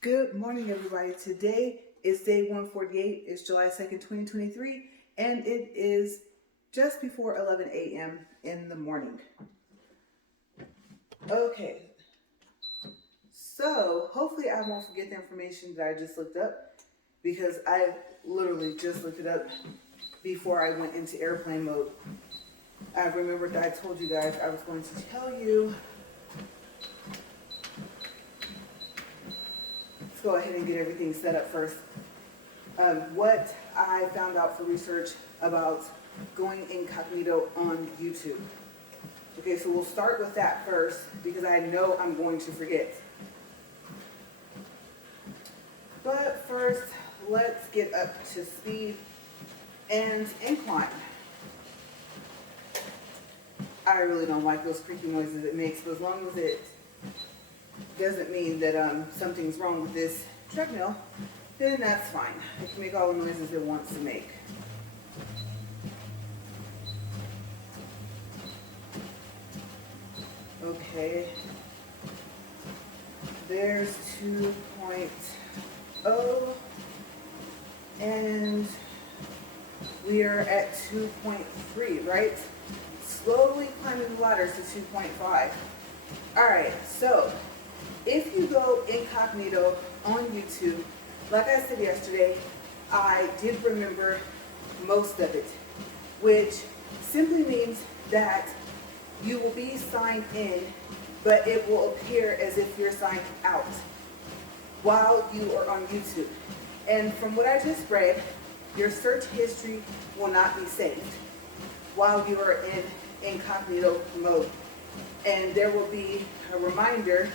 Good morning, everybody. Today is day 148. It's July 2nd, 2023, and it is just before 11 a.m. in the morning. Okay, so hopefully I won't forget the information that I just looked up, because I literally just looked it up before I went into airplane mode. I remembered that I told you guys I was going to tell you. Let's go ahead and get everything set up first. What I found out for research about going incognito on YouTube. Okay, so we'll start with that first because I know I'm going to forget. But first, let's get up to speed and incline. I really don't like those creaky noises it makes, but as long as it doesn't mean that something's wrong with this treadmill, then that's fine. It can make all the noises it wants to make. Okay, there's 2.0, and we are at 2.3, right? Slowly climbing the ladders to 2.5. All right, so if you go incognito on YouTube, like I said yesterday, I did remember most of it, which simply means that you will be signed in, but it will appear as if you're signed out while you are on YouTube. And from what I just read, your search history will not be saved while you are in incognito mode. And there will be a reminder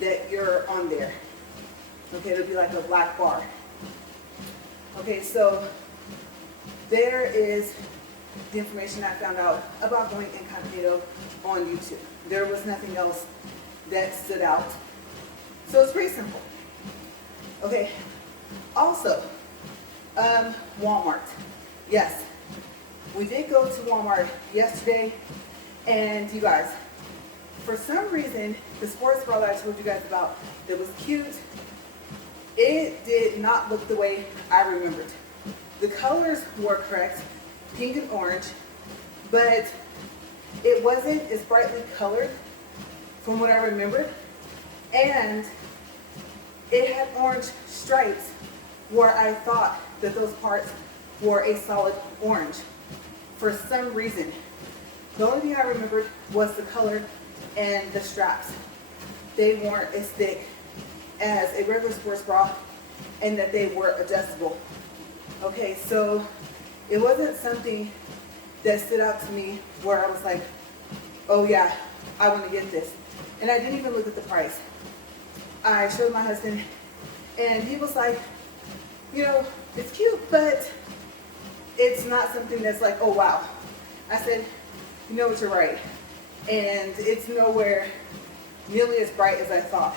that you're on there. Okay, it'll be like a black bar. Okay, so there is the information I found out about going incognito on YouTube. There was nothing else that stood out. So it's pretty simple. Okay, also, Walmart. Yes, we did go to Walmart yesterday, and you guys, for some reason, the sports bra that I told you guys about that was cute, it did not look the way I remembered. The colors were correct, pink and orange, but it wasn't as brightly colored from what I remembered, and it had orange stripes where I thought that those parts were a solid orange. For some reason, the only thing I remembered was the color and the straps. They weren't as thick as a regular sports bra, and that they were adjustable. Okay, so it wasn't something that stood out to me where I was like, oh yeah, I want to get this. And I didn't even look at the price. I showed my husband, and he was like, you know, it's cute, but it's not something that's like, oh wow. I said, you know what, you're right. And it's nowhere nearly as bright as I thought.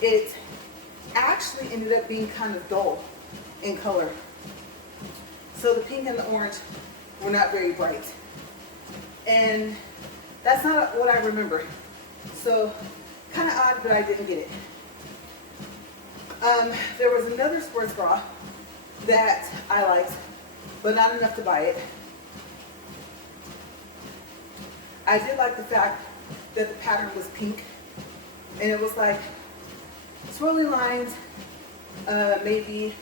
It actually ended up being kind of dull in color. So the pink and the orange were not very bright. And that's not what I remember. So kind of odd, but I didn't get it. There was another sports bra that I liked, but not enough to buy it. I did like the fact that the pattern was pink, and it was like swirly lines, maybe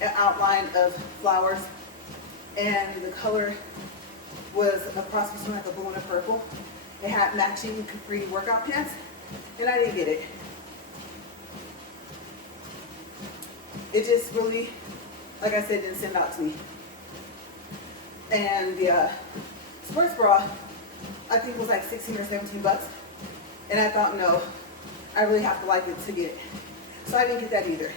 an outline of flowers, and the color was a cross between like a blue and a purple. It had matching capri workout pants, and I didn't get it. It just really, like I said, didn't stand out to me. And the sports bra, I think it was like 16 or 17 bucks. And I thought, no, I really have to like it to get it. So I didn't get that either.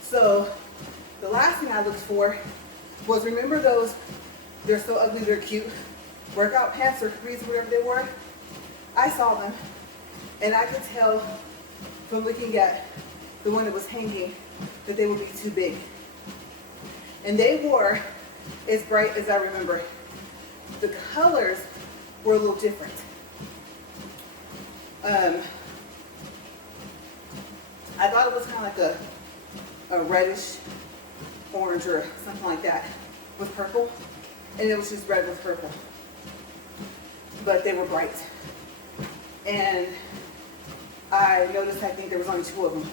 So the last thing I looked for was, remember those, they're so ugly, they're cute, workout pants or capris, whatever they were? I saw them, and I could tell from looking at the one that was hanging that they would be too big. And they were as bright as I remember. The colors were a little different. I thought it was kind of like a reddish orange or something like that with purple, and it was just red with purple, but they were bright. And I noticed, I think there was only 2 of them.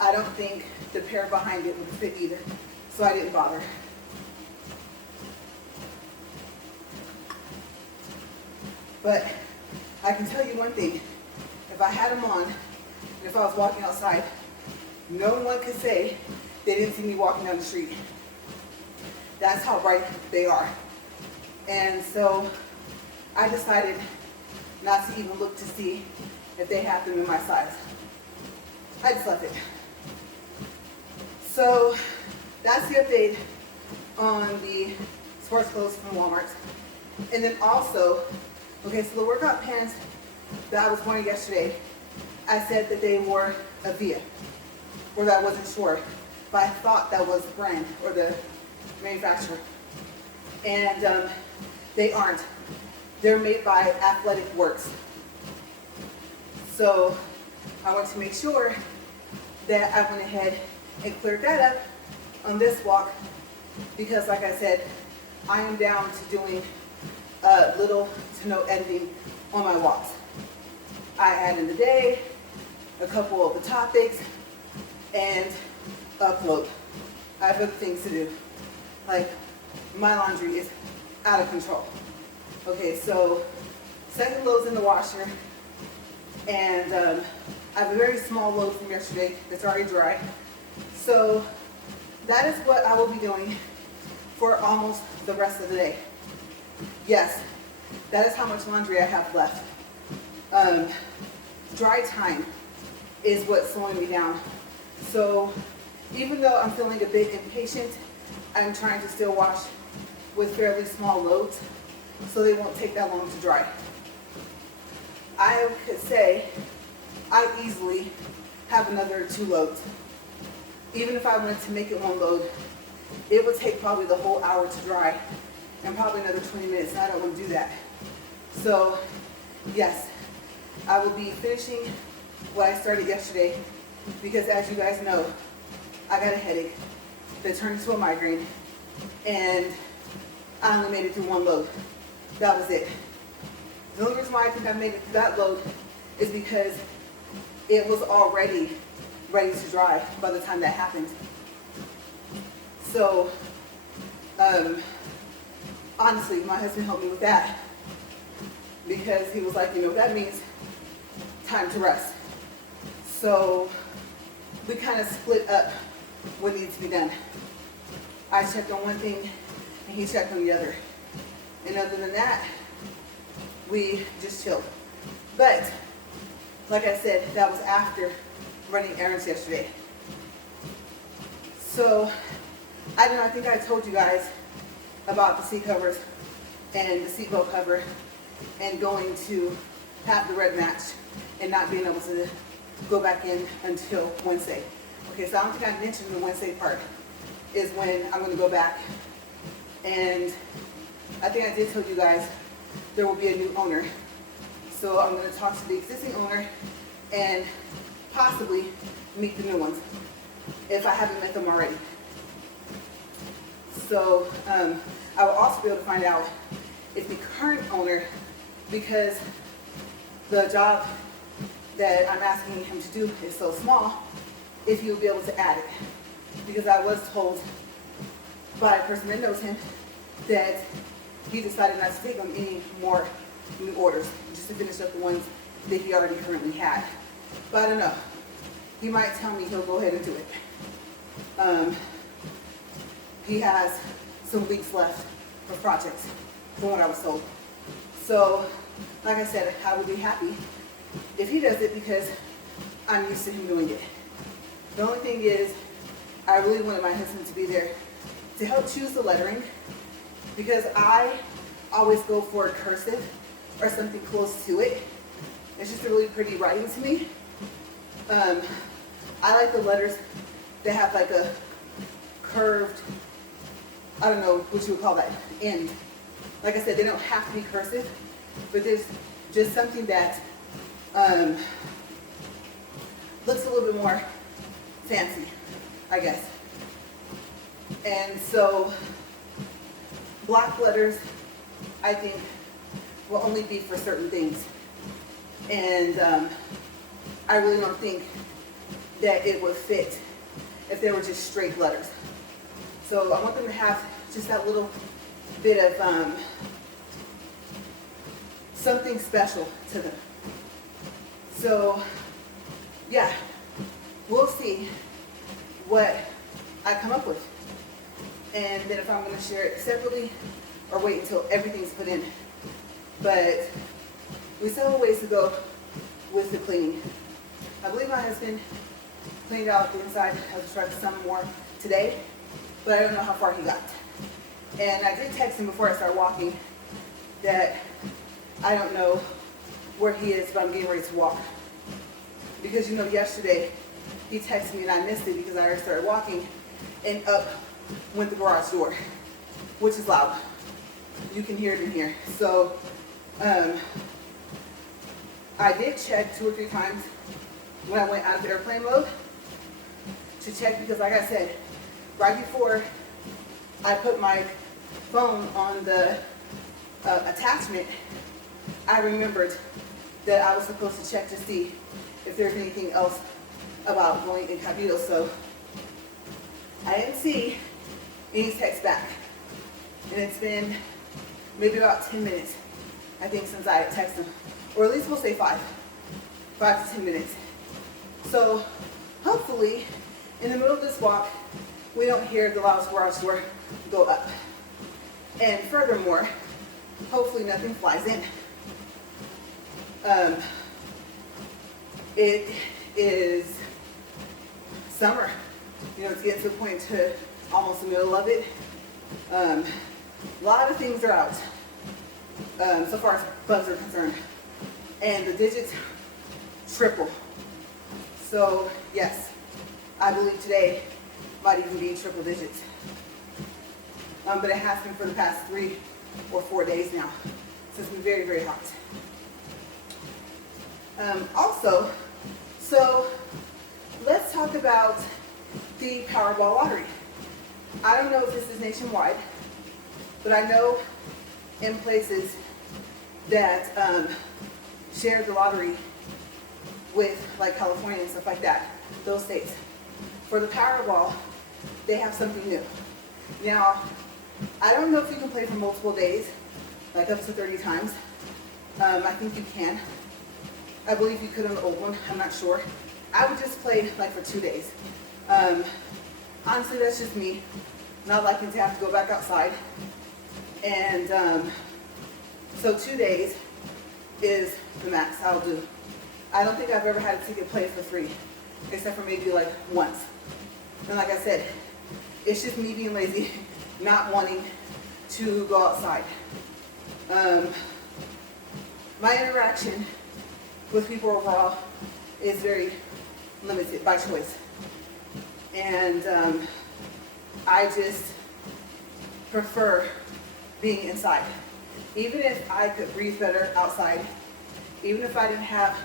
I don't think the pair behind it would fit either, so I didn't bother. But I can tell you one thing, if I had them on, and if I was walking outside, no one could say they didn't see me walking down the street. That's how bright they are. And so I decided not to even look to see if they have them in my size. I just left it. So that's the update on the sports clothes from Walmart. And then also, okay, so the workout pants that I was wearing yesterday, I said that they were a Via, or that I wasn't sure, but I thought that was the brand or the manufacturer. And they aren't. They're made by Athletic Works. So I want to make sure that I went ahead and cleared that up on this walk, because like I said, I am down to doing little to no editing on my walks. I add in the day, a couple of the topics, and upload. I have other things to do. Like, my laundry is out of control. Okay, so second load's in the washer, and I have a very small load from yesterday that's already dry. So that is what I will be doing for almost the rest of the day. Yes, that is how much laundry I have left. Dry time is what's slowing me down. So even though I'm feeling a bit impatient, I'm trying to still wash with fairly small loads so they won't take that long to dry. I could say I easily have another 2 loads. Even if I wanted to make it 1 load, it would take probably the whole hour to dry and probably another 20 minutes, and I don't want to do that. So yes, I will be finishing what I started yesterday, because as you guys know, I got a headache that turned into a migraine, and I only made it through 1 load. That was it. The only reason why I think I made it through that load is because it was already ready to dry by the time that happened. So, honestly, my husband helped me with that, because he was like, you know, that means time to rest. So we kind of split up what needs to be done. I checked on one thing and he checked on the other. And other than that, we just chilled. But like I said, that was after running errands yesterday. So I don't know, I think I told you guys about the seat covers and the seatbelt cover and going to have the red match and not being able to go back in until Wednesday. Okay, so I don't think I mentioned the Wednesday part is when I'm going to go back, and I think I did tell you guys there will be a new owner. So I'm going to talk to the existing owner and possibly meet the new ones if I haven't met them already. So I will also be able to find out if the current owner, because the job that I'm asking him to do is so small, if he will be able to add it. Because I was told by a person that knows him that he decided not to take on any more new orders, just to finish up the ones that he already currently had. But I don't know. He might tell me he'll go ahead and do it. He has some weeks left for projects, from what I was told. So, like I said, I would be happy if he does it, because I'm used to him doing it. The only thing is, I really wanted my husband to be there to help choose the lettering, because I always go for a cursive or something close to it. It's just a really pretty writing to me. I like the letters that have like a curved, I don't know what you would call that, end. Like I said, they don't have to be cursive, but there's just something that looks a little bit more fancy, I guess. And so block letters, I think, will only be for certain things. And I really don't think that it would fit if they were just straight letters. So I want them to have just that little bit of something special to them. So yeah, we'll see what I come up with. And then if I'm going to share it separately or wait until everything's put in. But we still have a ways to go with the cleaning. I believe my husband cleaned out the inside of the truck some more today, but I don't know how far he got. And I did text him before I started walking that I don't know where he is, but I'm getting ready to walk. Because you know, yesterday he texted me and I missed it because I already started walking, and up went the garage door, which is loud. You can hear it in here. So I did check 2 or 3 times when I went out of airplane mode to check, because like I said, right before I put my phone on the attachment, I remembered that I was supposed to check to see if there's anything else about going incognito. So I didn't see any text back. And it's been maybe about 10 minutes, I think, since I texted him. Or at least we'll say 5 to 10 minutes. So hopefully, in the middle of this walk, we don't hear the loudest garage door go up. And furthermore, hopefully nothing flies in. It is summer. You know, it's getting to the point to almost the middle of it. A lot of things are out, so far as bugs are concerned. And the digits triple. So yes, I believe today might even be triple digits. But it has been for the past 3 or 4 days now. So it's been very, very hot. Also, so let's talk about the Powerball lottery. I don't know if this is nationwide, but I know in places that share the lottery with, like California and stuff like that, those states. For the Powerball, they have something new. Now, I don't know if you can play for multiple days, like up to 30 times. I think you can. I believe you could on the old one, I'm not sure. I would just play like for 2 days. Honestly, that's just me, not liking to have to go back outside. And so 2 days is the max I'll do. I don't think I've ever had a ticket play for 3, except for maybe like once. And like I said, it's just me being lazy, not wanting to go outside. My interaction with people overall is very limited by choice. And I just prefer being inside. Even if I could breathe better outside, even if I didn't have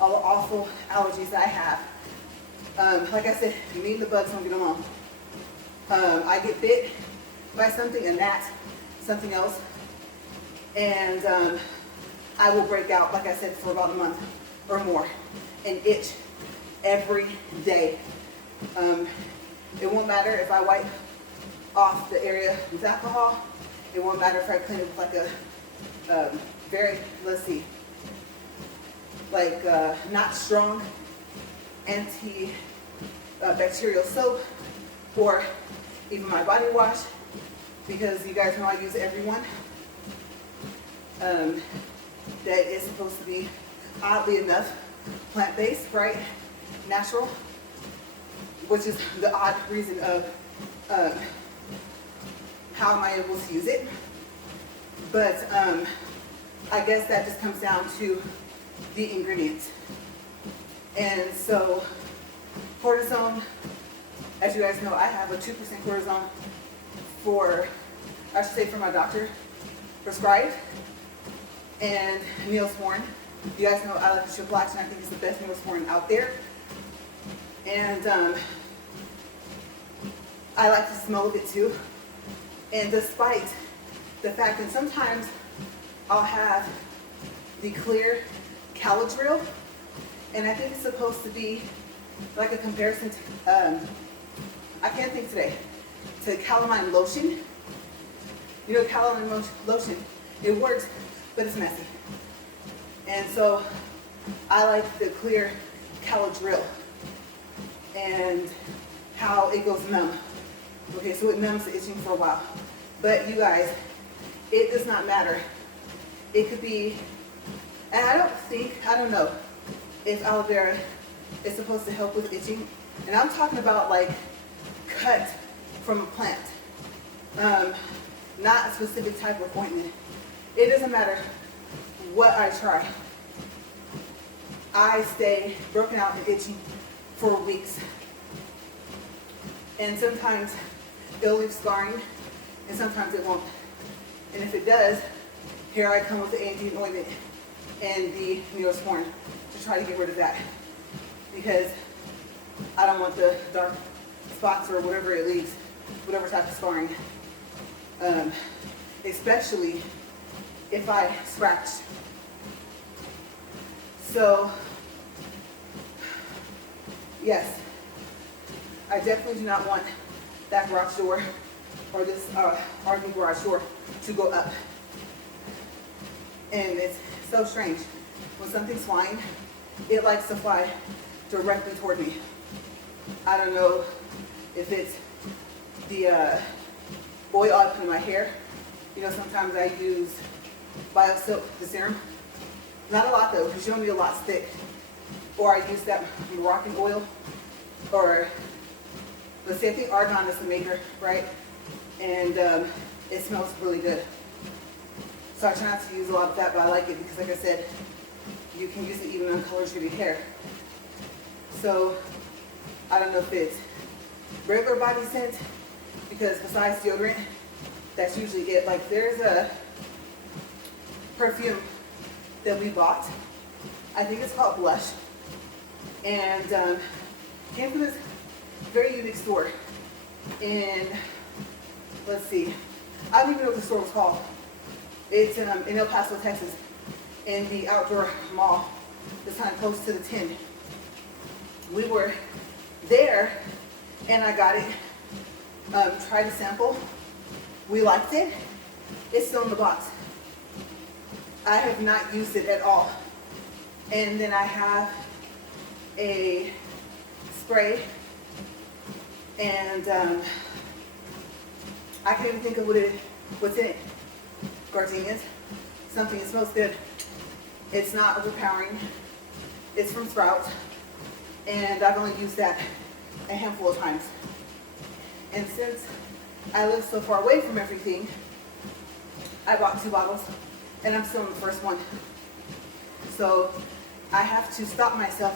all the awful allergies that I have, like I said, me and the bugs don't get along. I get bit by something, a gnat, something else, and I will break out, like I said, for about a month or more, and itch every day. It won't matter if I wipe off the area with alcohol. It won't matter if I clean it with like a very, let's see, like not strong anti-bacterial soap, or even my body wash, because you guys know I use every one. That is supposed to be, oddly enough, plant-based, right? Natural, which is the odd reason of how am I able to use it. But I guess that just comes down to the ingredients. And so cortisone, as you guys know, I have a 2% cortisone for, I should say, for my doctor prescribed, and Neosporin You guys know I like the triple action. I think it's the best Neosporin out there. And I like the smell of it too. And despite the fact that sometimes I'll have the clear Caladrill, and I think it's supposed to be like a comparison to, I can't think today, to calamine lotion. You know, calamine lotion, it works, but it's messy. And so I like the clear Caladrill and how it goes numb. Okay, so it numbs the itching for a while. But you guys, it does not matter. It could be, and I don't know if aloe vera is supposed to help with itching. And I'm talking about like cut from a plant, not a specific type of ointment. It doesn't matter what I try. I stay broken out and itchy for weeks. And sometimes it'll leave scarring, and sometimes it won't. And if it does, here I come with the anti ointment and the Neosporin to try to get rid of that, because I don't want the dark spots or whatever it leaves, whatever type of scarring, especially if I scratch. So, yes, I definitely do not want that garage door or this RV garage door to go up. And it's so strange. When something's flying, it likes to fly directly toward me. I don't know if it's the oil I put in my hair. You know, sometimes I use BioSilk, the serum. Not a lot though, because you don't need a lot thick. Or I use that Moroccan oil. Or, let's see, I think argan is the maker, right? And it smells really good. So I try not to use a lot of that, but I like it because, like I said, you can use it even on color treated hair. So I don't know if it's regular body scent, because besides deodorant, that's usually it. Like there's a perfume that we bought. I think it's called Blush. And came from this very unique store in, let's see, I don't even know what the store was called. It's in El Paso, Texas, in the outdoor mall that's kind of close to the 10. We were there, and I got it, tried a sample. We liked it. It's still in the box. I have not used it at all. And then I have a spray, and I can't even think of what's in it. Gardenias, something that smells good. It's not overpowering. It's from Sprouts, and I've only used that a handful of times. And since I live so far away from everything, I bought 2 bottles, and I'm still in the first one. So I have to stop myself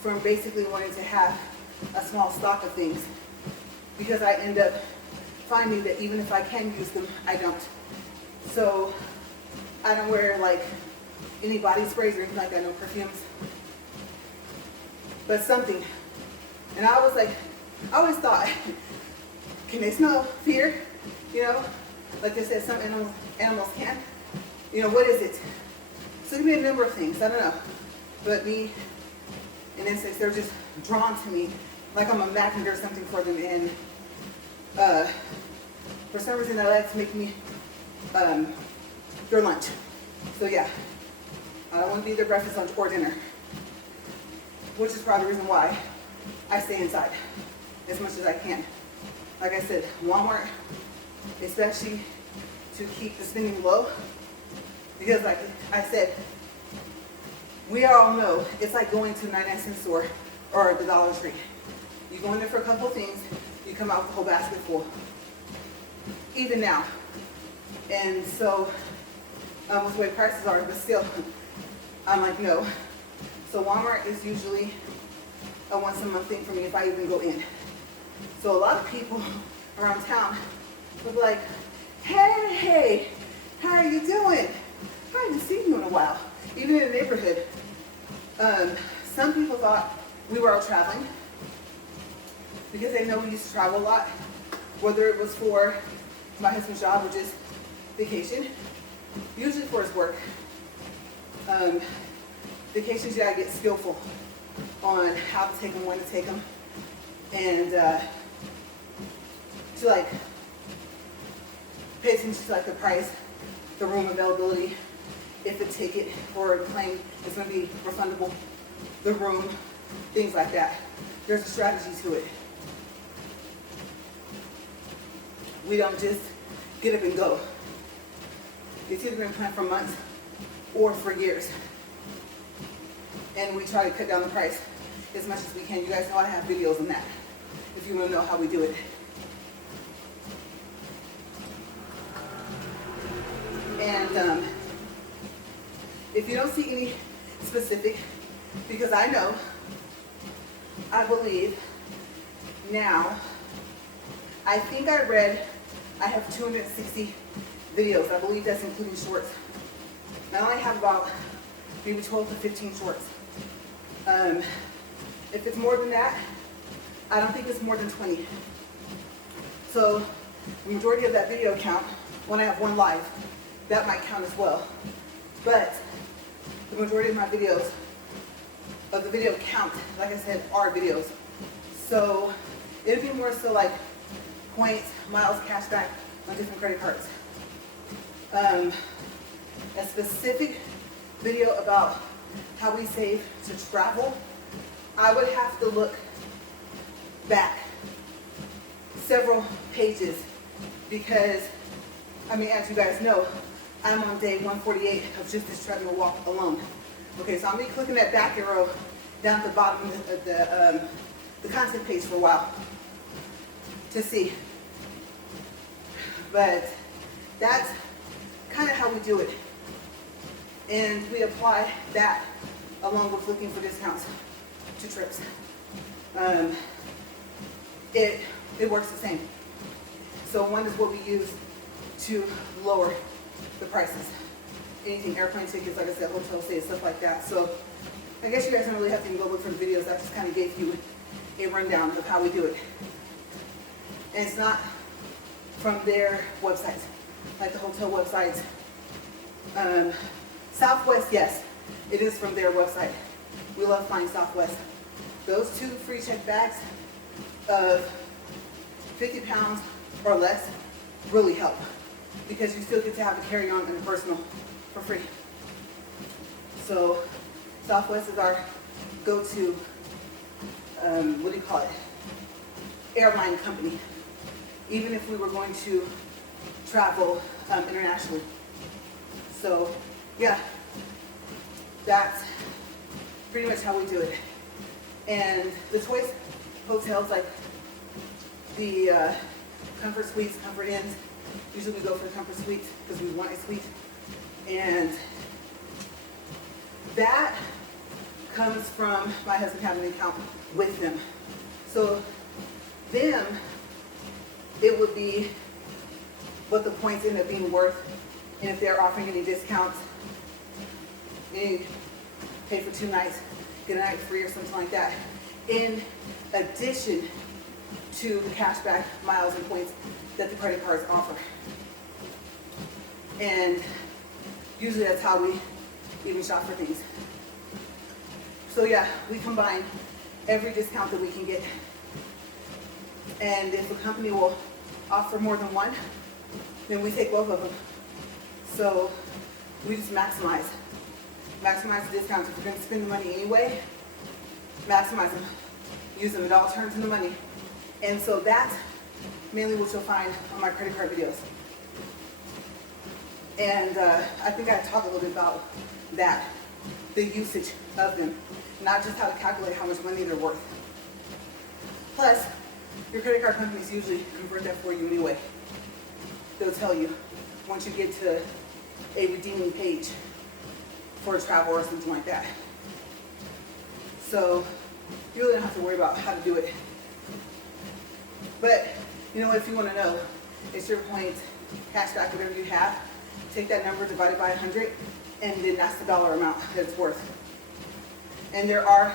from basically wanting to have a small stock of things, because I end up finding that even if I can use them, I don't. So I don't wear like any body sprays or anything like that, no perfumes, but something. And I was like, I always thought, can they smell fear? You know, like they said, some animals can. You know, what is it? So it could be a number of things, I don't know. But me, in instance, they're just drawn to me, like I'm a magnet or something for them. And for some reason, they like to make me their lunch. So yeah, I don't want to be their breakfast, lunch, or dinner, which is probably the reason why I stay inside as much as I can. Like I said, Walmart, especially to keep the spending low, because like I said, we all know it's like going to a 99-cent store or the Dollar Tree. You go in there for a couple of things, you come out with a whole basket full. Even now. And so, with the way prices are, but still, I'm like, no. So Walmart is usually a once a month thing for me if I even go in. So a lot of people around town will be like, hey, how are you doing? I haven't seen you in a while. even in the neighborhood, some people thought we were out traveling because they know we used to travel a lot, whether it was for my husband's job or just vacation, usually for his work. Vacations, you gotta get skillful on how to take them, when to take them, and to like pay attention to like the price, the room availability, if the ticket or the plane is gonna be refundable, the room, things like that. There's a strategy to it. We don't just get up and go. It's either been planned for months or for years. And we try to cut down the price as much as we can. You guys know I have videos on that if you want to know how we do it. And if you don't see any specific, because I know, I believe now, I think I read, I have 260 videos. I believe that's including shorts. I only have about maybe 12 to 15 shorts. If it's more than that, I don't think it's more than 20. So the majority of that video count, when I have one live, that might count as well. But the majority of my videos, of the video count, like I said, are videos. So it'd be more so like points, miles, cashback on different credit cards. A specific video about how we save to travel, I would have to look back several pages because, I mean, as you guys know, I'm on day 148 of just this treadmill walk alone. Okay, so I'm gonna be clicking that back arrow down at the bottom of the content page for a while to see. But that's kind of how we do it. And we apply that along with looking for discounts to trips. It works the same. So one is what we use to lower the prices. Anything, airplane tickets, like I said, hotel stays, stuff like that. So I guess you guys don't really have to even go look for the videos. I just kind of gave you a rundown of how we do it. And it's not from their websites, like the hotel websites. Southwest, yes, it is from their website. We love flying Southwest. Those 2 free check bags of 50 pounds or less really help because you still get to have a carry-on and a personal for free. So Southwest is our go-to, what do you call it, airline company, even if we were going to travel internationally. So yeah, that's pretty much how we do it. And the choice hotels, like the comfort suites, comfort inns, usually we go for the comfort suites because we want a suite. And that comes from my husband having an account with them. So them, it would be what the points end up being worth, and if they're offering any discounts, any pay for 2 nights, get a night free or something like that, in addition to the cashback miles and points that the credit cards offer. And usually that's how we even shop for things. So yeah, we combine every discount that we can get. And if a company will offer more than one, then we take both of them. So we just maximize the discounts. If we're going to spend the money anyway, maximize them, use them. It all turns into money. And so that's mainly what you'll find on my credit card videos. And I think I talked a little bit about that, the usage of them, not just how to calculate how much money they're worth. Plus, your credit card companies usually convert that for you anyway. They'll tell you once you get to a redeeming page for a travel or something like that. So you really don't have to worry about how to do it. But you know, if you want to know, it's your points, cashback, whatever you have, take that number, divide it by 100, and then that's the dollar amount that it's worth. And there are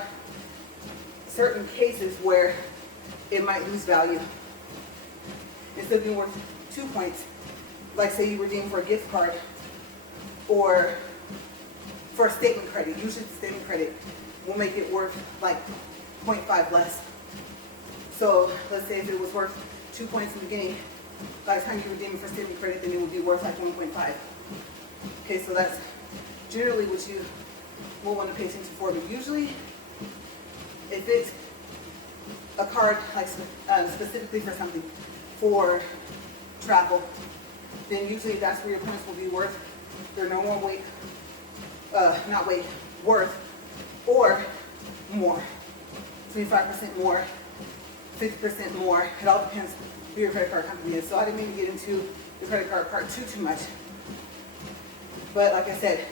certain cases where it might lose value. Instead of being worth 2 points, like say you redeem for a gift card or for a statement credit. Usually the statement credit will make it worth like 0.5 less. So let's say if it was worth 2 points in the beginning, by the time you redeem it for statement credit, then it would be worth like 1.5. Okay, so that's generally what you will want to pay attention for. But usually, if it's a card like specifically for something, for travel, then usually that's where your points will be worth. They're no more worth, or more. 25% more, 50% more. It all depends who your credit card company is. So I didn't mean to get into the credit card part too much. But like I said,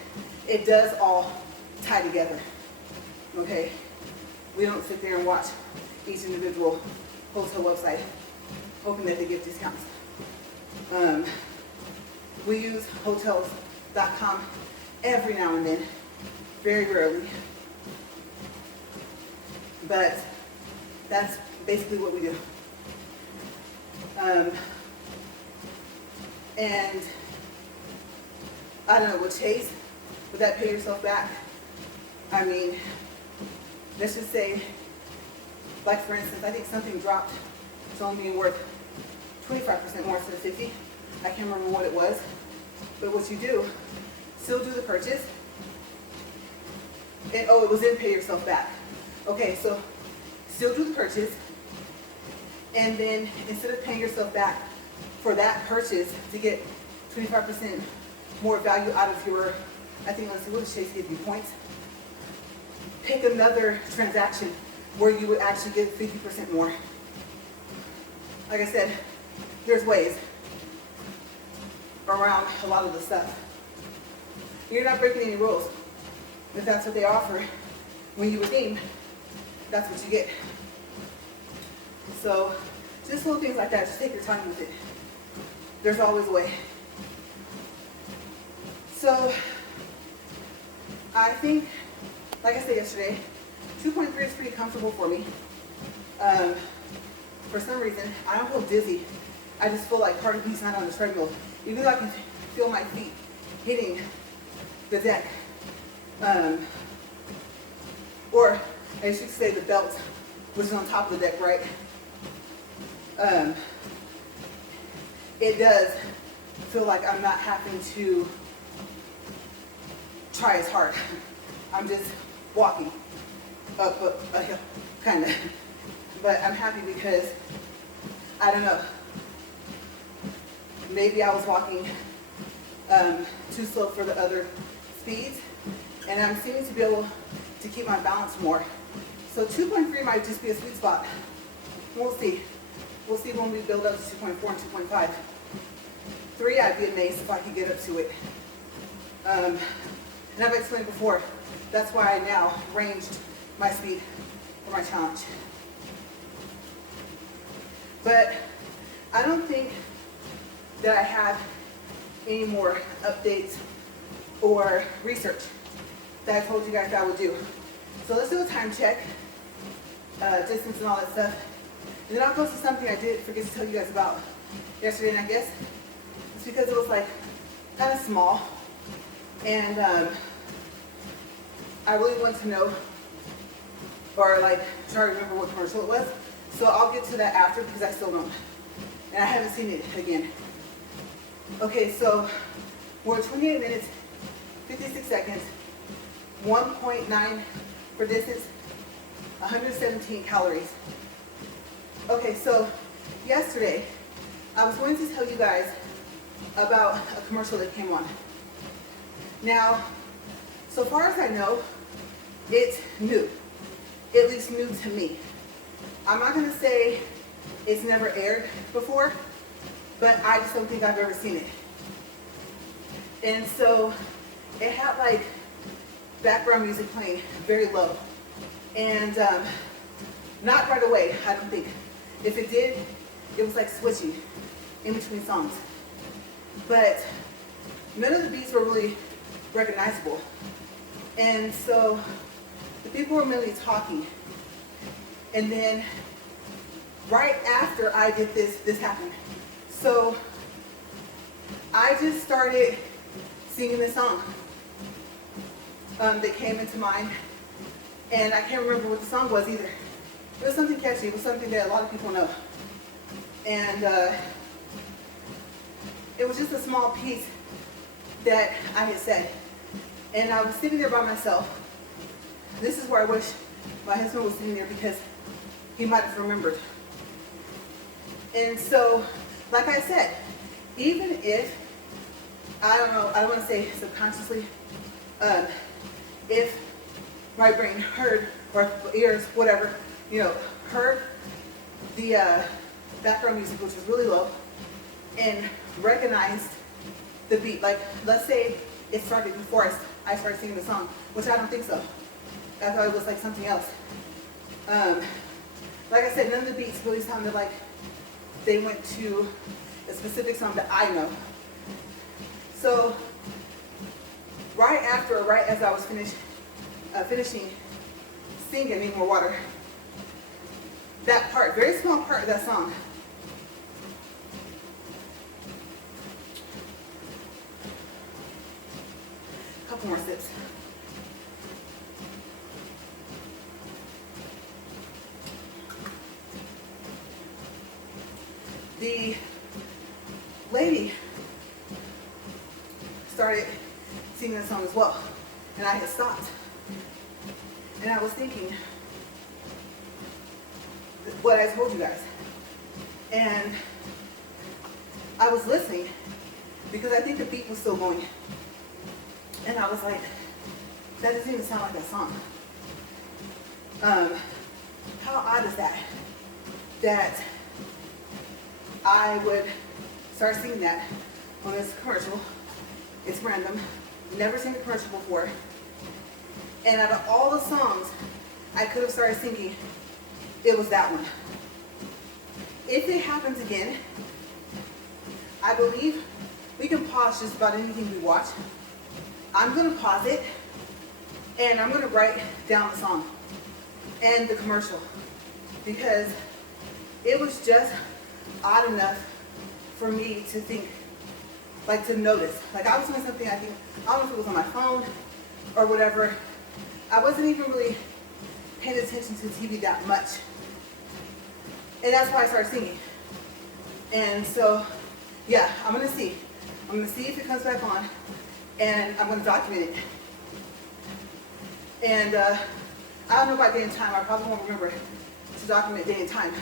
it does all tie together. Okay? We don't sit there and watch each individual hotel website hoping that they get discounts. We use hotels.com every now and then, very rarely. But that's basically what we do. And I don't know, with Chase, would that pay yourself back? I mean, let's just say, like for instance, I think something dropped to only being worth 25% more instead of 50. I can't remember what it was. But what you do, still do the purchase. And oh, it was in pay yourself back. Okay, so still do the purchase. And then instead of paying yourself back for that purchase to get 25% more value out of your, I think, let's see, what does Chase give you, points? Pick another transaction where you would actually get 50% more. Like I said, there's ways around a lot of the stuff. You're not breaking any rules. If that's what they offer when you redeem, that's what you get. So just little things like that, just take your time with it. There's always a way. So I think, like I said yesterday, 2.3 is pretty comfortable for me. For some reason, I don't feel dizzy. I just feel like part of me's not on the treadmill. Even though I can feel my feet hitting the deck. Or I should say the belt, which is on top of the deck, right? It does feel like I'm not having to try as hard. I'm just walking up a hill, kind of. But I'm happy because, I don't know, maybe I was walking too slow for the other speeds, and I'm seeming to be able to keep my balance more. So 2.3 might just be a sweet spot. We'll see. We'll see when we build up to 2.4 and 2.5. 3, I'd be amazed if I could get up to it. And I've explained before, that's why I now ranged my speed for my challenge. But I don't think that I have any more updates or research that I told you guys I would do. So let's do a time check, distance and all that stuff. And then I'll go to something I did forget to tell you guys about yesterday, and I guess it's because it was like kind of small. And I really want to know, or like try to remember what commercial it was. So I'll get to that after because I still don't. And I haven't seen it again. Okay, so we're 28 minutes, 56 seconds, 1.9 for distance, 117 calories. Okay, so yesterday I was going to tell you guys about a commercial that came on. Now, so far as I know, it's new, at least new to me. I'm not gonna say it's never aired before, but I just don't think I've ever seen it. And so it had like background music playing very low. And not right away, I don't think. If it did, it was like switching in between songs. But none of the beats were really recognizable. And so the people were mainly talking. And then right after I did this happened. So I just started singing this song that came into mind. And I can't remember what the song was either. It was something catchy. It was something that a lot of people know. And it was just a small piece that I had said. And I was sitting there by myself. This is where I wish my husband was sitting there because he might have remembered. And so, like I said, even if, I don't know, I don't want to say subconsciously, if my brain heard, or ears, whatever, heard the background music, which was really low, and recognized the beat. Like, let's say it started before I started singing the song, which I don't think so. I thought it was like something else. Like I said, none of the beats really sounded like they went to a specific song that I know. So, right as I was finishing singing, Need More Water, that part, very small part of that song, a couple more sips. The lady started singing the song as well, and I had stopped. And I was thinking what I told you guys. And I was listening because I think the beat was still going. And I was like, that doesn't even sound like that song. How odd is that? That I would start singing that on this commercial. It's random. Never seen a commercial before. And out of all the songs I could have started singing, it was that one. If it happens again, I believe we can pause just about anything we watch. I'm going to pause it, and I'm going to write down the song and the commercial, because it was just odd enough for me to think, like to notice. Like I was doing something, I don't know if it was on my phone or whatever. I wasn't even really paying attention to TV that much. And that's why I started singing. And so, yeah, I'm gonna see if it comes back on, and I'm gonna document it. And I don't know about day and time. I probably won't remember to document day and time.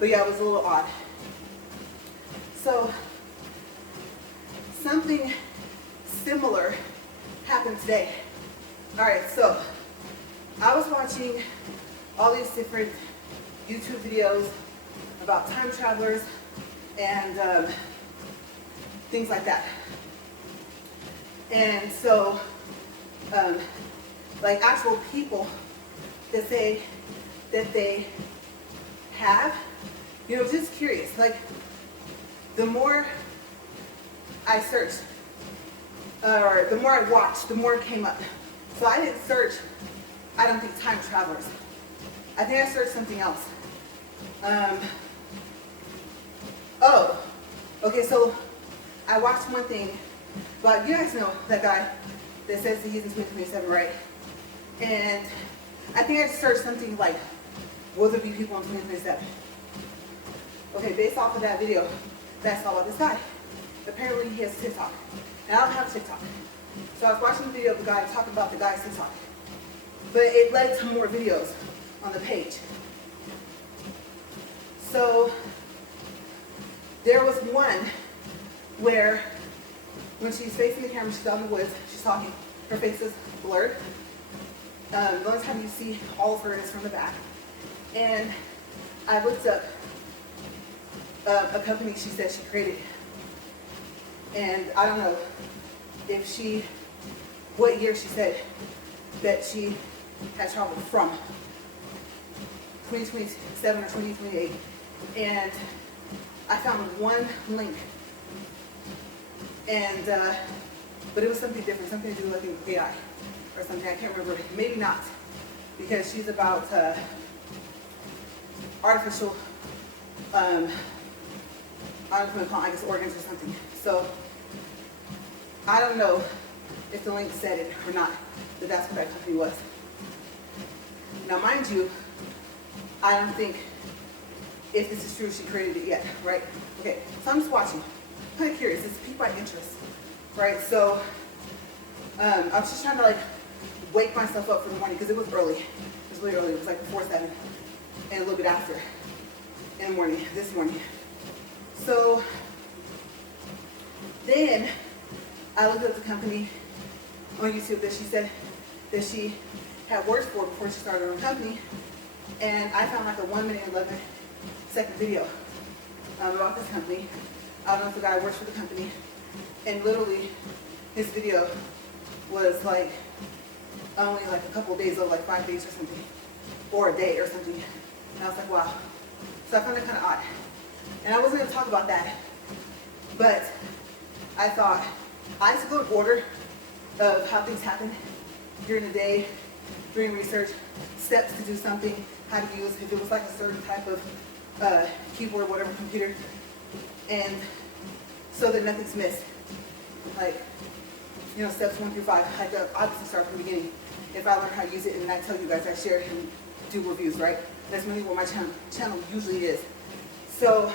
But yeah, it was a little odd. So, something similar happened today. All right, so I was watching all these different YouTube videos about time travelers and things like that. And so, like actual people that say that they have, just curious. Like, the more I searched, or the more I watched, the more it came up. So I didn't search, I don't think, time travelers. I think I searched something else. Okay, so I watched one thing, but you guys know that guy that says that he's in 2027, right? And I think I searched something like, will there be people in 2027? Okay, based off of that video, that's all about this guy. Apparently he has TikTok, and I don't have TikTok. So I was watching the video of the guy talking about the guy's TikTok, but it led to more videos on the page. So there was one where when she's facing the camera, she's out in the woods, she's talking, her face is blurred. The only time you see all of her is from the back. And I looked up a company she said she created. And I don't know what year she said that she had traveled from, 2027 or 2028. And I found one link. And but it was something different, something to do with, I think, AI or something. I can't remember. Maybe not, because she's about artificial, I don't know, I guess organs or something. So I don't know if the link said it or not, that that's what that company was. Now, mind you, I don't think, if this is true, she created it yet, right? Okay, so I'm just watching. I'm kind of curious. It's piqued my interest, right? So I was just trying to like wake myself up for the morning because it was early. It was really early. It was like before 7 and a little bit after in the morning, this morning. So then I looked at the company on YouTube that she said that she had worked for before she started her own company, and I found like a 1 minute and 11-second video about this company. I don't know if the guy works for the company, and literally his video was like only like a couple of days old, like 5 days or something, or a day or something. And I was like, wow. So I found it kind of odd. And I wasn't going to talk about that, but I thought I used to go in order of how things happen during the day, doing research, steps to do something, how to use, if it was like a certain type of keyboard, whatever, computer, and so that nothing's missed. Like, you know, steps 1 through 5, I had to obviously start from the beginning. If I learn how to use it and then I tell you guys, I share it and do reviews, right? That's really what my channel usually is. So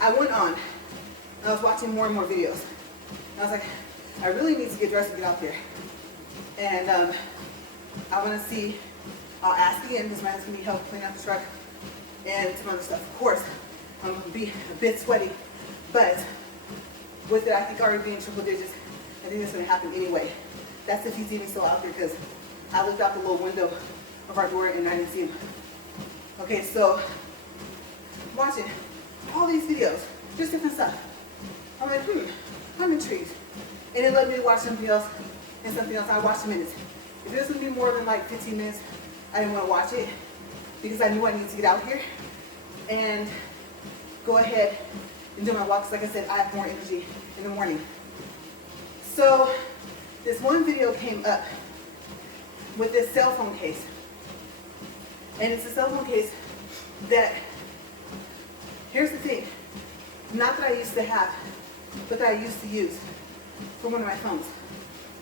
I went on, and I was watching more and more videos. And I was like, I really need to get dressed and get out there. And I want to see, I'll ask again, because my husband needs help clean out the truck and some other stuff. Of course, I'm going to be a bit sweaty, but with it, I think already being triple digits, I think that's going to happen anyway. That's if he's even still out there, because I looked out the little window of our door and I didn't see him. Okay, so watching all these videos, just different stuff. I'm like, I'm intrigued. And it led me to watch something else and something else. I watched minutes. If it was going to be more than like 15 minutes, I didn't want to watch it because I knew I needed to get out here and go ahead and do my walks. Like I said, I have more energy in the morning. So this one video came up with this cell phone case. And it's a cell phone case that, here's the thing, not that I used to have, but that I used to use for one of my phones.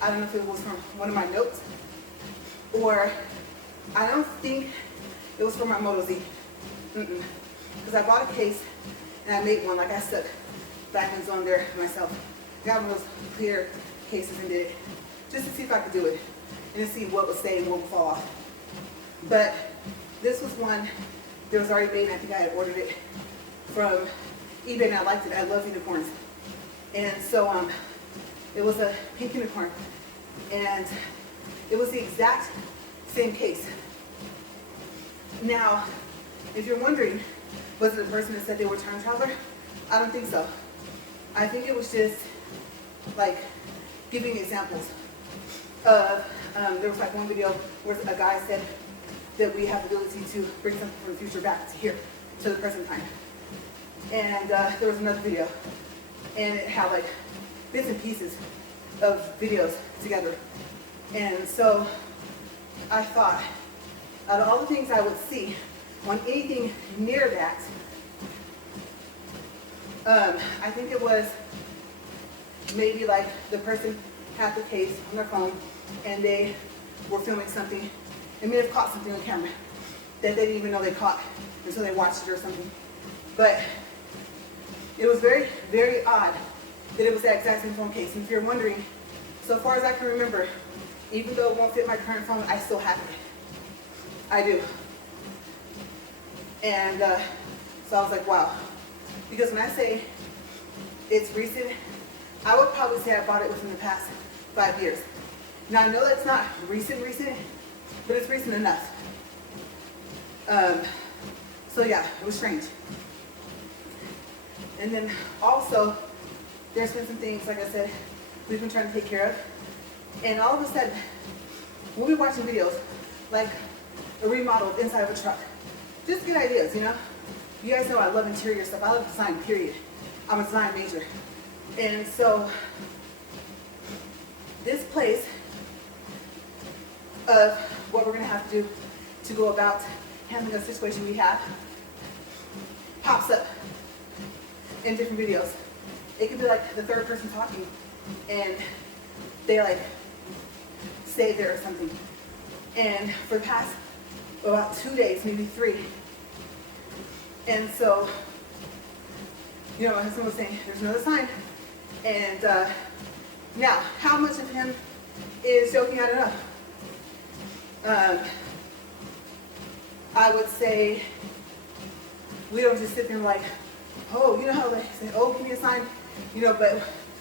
I don't know if it was from one of my notes, or I don't think it was from my Moto Z. Because I bought a case and I made one, like I stuck diamonds on there myself. Got one of those clear cases and did it, just to see if I could do it, and to see what would stay and what would fall off. But this was one that was already made, and I think I had ordered it from eBay, and I liked it. I love unicorns. And so it was a pink unicorn, and it was the exact same case. Now, if you're wondering, was it the person that said they were a time traveler? I don't think so. I think it was just like giving examples of, there was like one video where a guy said that we have the ability to bring something from the future back to here, to the present time. And there was another video, and it had like bits and pieces of videos together. And so I thought, out of all the things I would see on anything near that, I think it was maybe like the person had the case on their phone and they were filming something and may have caught something on camera that they didn't even know they caught until they watched it or something. But it was very, very odd that it was that exact same phone case. And if you're wondering, so far as I can remember, even though it won't fit my current phone, I still have it. I do. And so I was like, wow. Because when I say it's recent, I would probably say I bought it within the past 5 years. Now I know that's not recent, but it's recent enough. So yeah, it was strange. And then also, there's been some things, like I said, we've been trying to take care of. And all of a sudden, we'll be watching videos like a remodel inside of a truck. Just to get ideas, you know? You guys know I love interior stuff. I love design, period. I'm a design major. And so this place of what we're gonna have to do to go about handling a situation we have pops up in different videos. It could be like the third person talking and they like stay there or something. And for the past about 2 days, maybe 3. And so, you know, my husband was saying, there's another sign. And now, how much of him is joking? I don't know. I would say we don't just sit there like, oh, you know how they say, oh, give me a sign, you know, but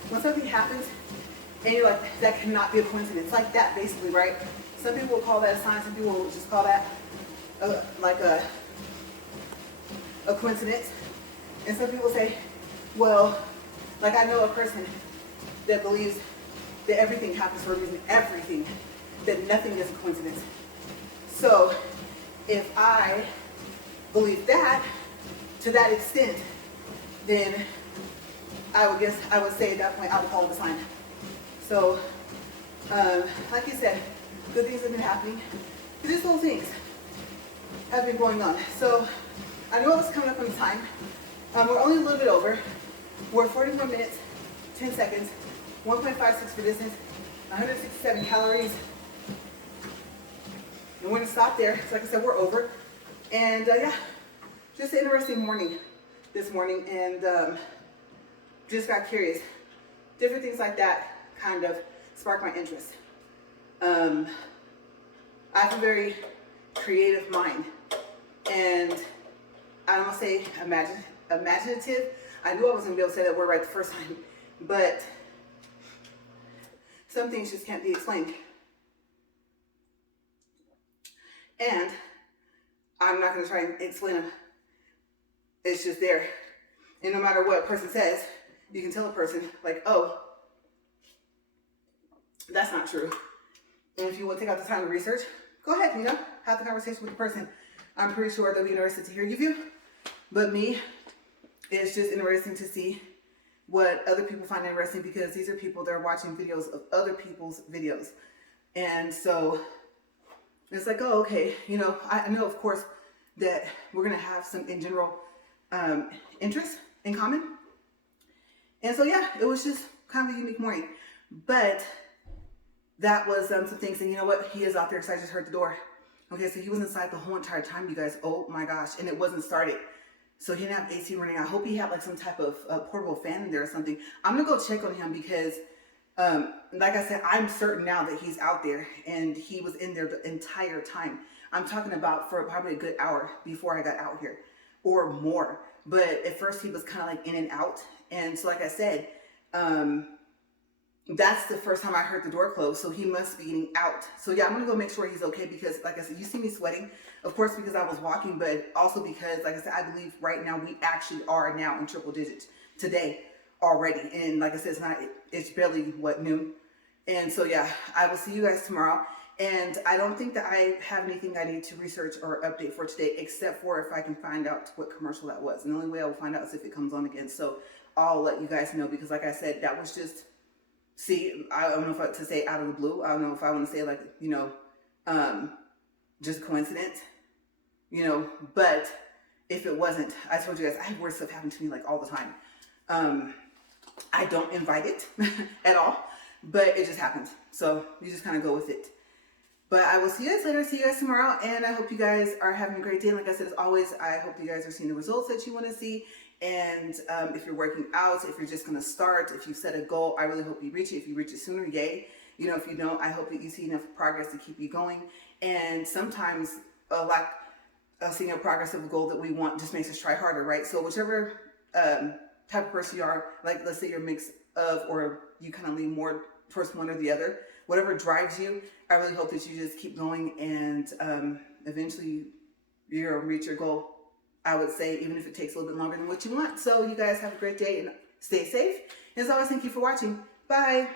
when something happens and you're like, that cannot be a coincidence, like that basically, right? Some people will call that a sign, some people will just call that like a coincidence. And some people say, well, like I know a person that believes that everything happens for a reason, everything, that nothing is a coincidence. So if I believe that to that extent, then I would say at that point I would call it a sign. So, like you said, good things have been happening. These little things have been going on. So I know it's coming up on time. We're only a little bit over. We're 41 minutes, 10 seconds, 1.56 for distance, 167 calories. And we're gonna stop there. So like I said, we're over. And yeah, just an interesting morning this morning, and just got curious. Different things like that kind of sparked my interest. I have a very creative mind, and I don't want to say imaginative. I knew I wasn't gonna be able to say that word right the first time, but some things just can't be explained. And I'm not gonna try and explain them. It's just there. And no matter what a person says, you can tell a person like, oh, that's not true. And if you want to take out the time to research, go ahead, you know, have the conversation with the person. I'm pretty sure they'll be interested to hear your view. But me, it's just interesting to see what other people find interesting, because these are people that are watching videos of other people's videos. And so it's like, oh, okay, you know, I know, of course, that we're going to have some in general interests in common. And so, yeah, it was just kind of a unique morning. But that was some things. And you know what? He is out there because I just heard the door. Okay, so he was inside the whole entire time, you guys. Oh my gosh. And it wasn't started. So he didn't have AC running. I hope he had like some type of portable fan in there or something. I'm going to go check on him because, like I said, I'm certain now that he's out there and he was in there the entire time. I'm talking about for probably a good hour before I got out here or more. But at first he was kind of like in and out. And so like I said, that's the first time I heard the door close. So he must be getting out. So yeah, I'm going to go make sure he's okay, because like I said, you see me sweating, of course, because I was walking, but also because, like I said, I believe right now we actually are now in triple digits today already. And like I said, it's barely what, noon. And so yeah, I will see you guys tomorrow. And I don't think that I have anything I need to research or update for today, except for if I can find out what commercial that was. And the only way I will find out is if it comes on again. So I'll let you guys know, because like I said, that was just, see, I don't know if to say out of the blue. I don't know if I want to say like, you know, just coincidence, you know, but if it wasn't, I told you guys, I have weird stuff happen to me like all the time. I don't invite it at all, but it just happens. So you just kind of go with it. But I will see you guys later. See you guys tomorrow. And I hope you guys are having a great day. Like I said, as always, I hope you guys are seeing the results that you want to see. And if you're working out, if you're just going to start, if you set a goal, I really hope you reach it. If you reach it sooner, yay. You know, if you don't, I hope that you see enough progress to keep you going. And sometimes a lack of seeing a progress of a goal that we want just makes us try harder, right? So whichever type of person you are, like let's say you're a mix of, or you kind of lean more towards one or the other, whatever drives you, I really hope that you just keep going, and eventually you'll reach your goal. I would say, even if it takes a little bit longer than what you want. So you guys have a great day and stay safe. And as always, thank you for watching. Bye.